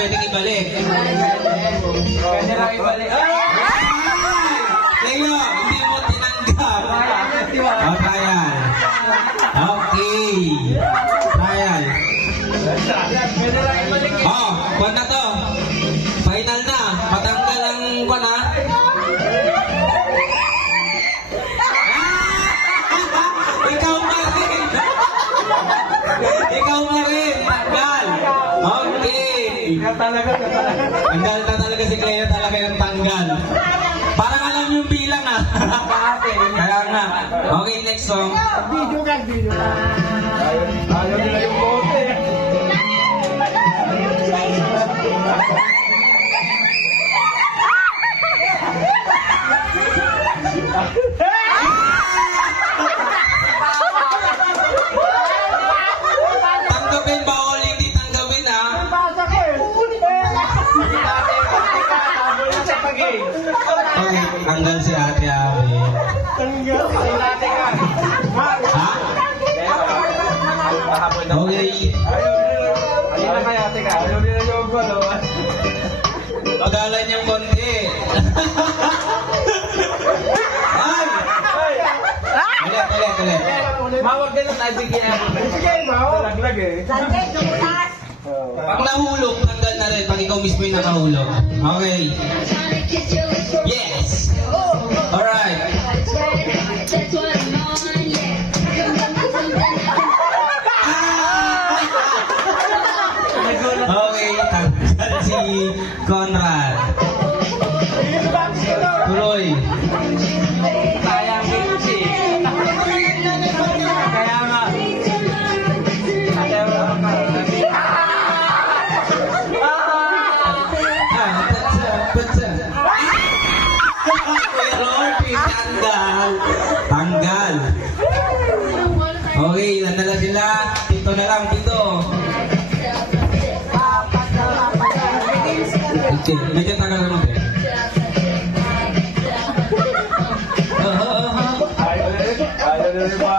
pwedeng ibalik. Pwede lang ibalik. Leo, hindi mo tinanggap. O, trial. Okay. Trial. Pwede lang ibalik. Oh, buwan na to. Final na. Matanggal ang buwan ha. Ikaw na rin. Ikaw na rin. Tanggal. Okay. Tanggal na talaga si Cleo talaga yung tanggal. Parang alam yung bilang ha. Kaya nga. Okay, next song. Video ka. Ayaw nila yung bote. Tanggapin ba o hindi tanggapin ha? Okay, tanggal si Ate Awi. Ha? Okay. Pagalan niyang konti. Ay! Ulit. Mawag din ang nabigyan. Talaglag eh. Pag nahulog, tanggal na rin. Pag ikaw mismo yung nakahulog. Okay. Yes! Alright. Okay, tanggal si Conrad. Tuloy. Sayang kitsi. Kaya nga. Tanggal. Okay, nandala sila. Tito na lang, tito. Okay, medyo tagal naman. Ayaw na rin ba?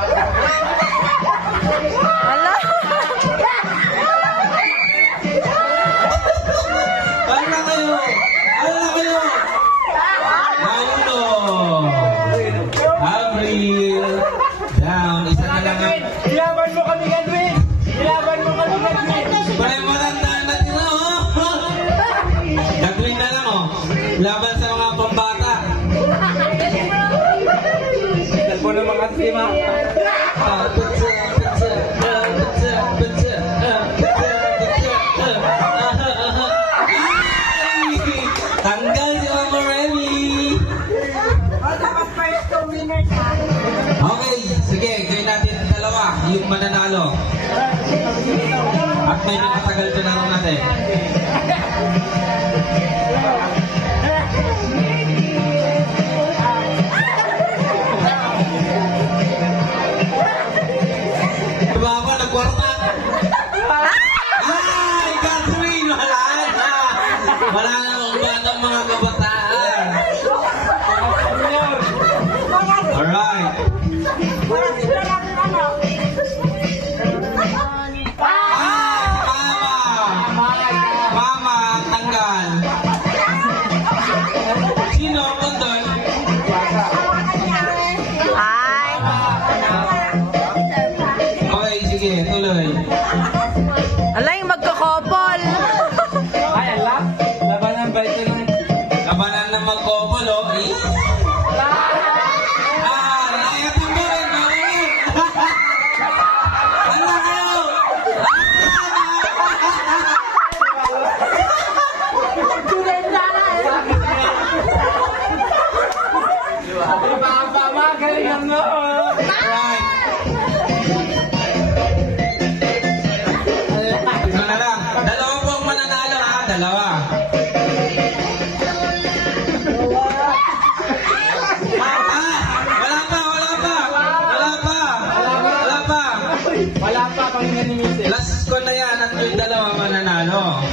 Ala kayo! Paulo! Avril! Down. Isa na lang ang... Ilaban mo kami, Edwin! Pare mo lang na sila, oh! Gagawin na lang, oh. Laban sa mga pambata. Talbo ng mga sima. Tanggal si Mama Remy. Okay, sige, gawin natin dalawa, yung mananalo. At may nakatagal ko na rin natin. Diba ako, nagwarta? Ay, Catherine, wala na. Wala na mga kabataan. Alright. Mama, tanggal. Sino ang doon? Okay, sige, tuloy. Alay, magkakopol. Ay, ala. Labanan ba ito lang? Labanan ng magkopol, oh. Nakayatang mo rin, bakit? Ano kayo? Galingan mo. Right. Ito na lang. Dalawa po ang mananalo, ha? Dalawa. Wala pa, pangingin ni Mrs. Last ko na yan at yung dalawa mananalo.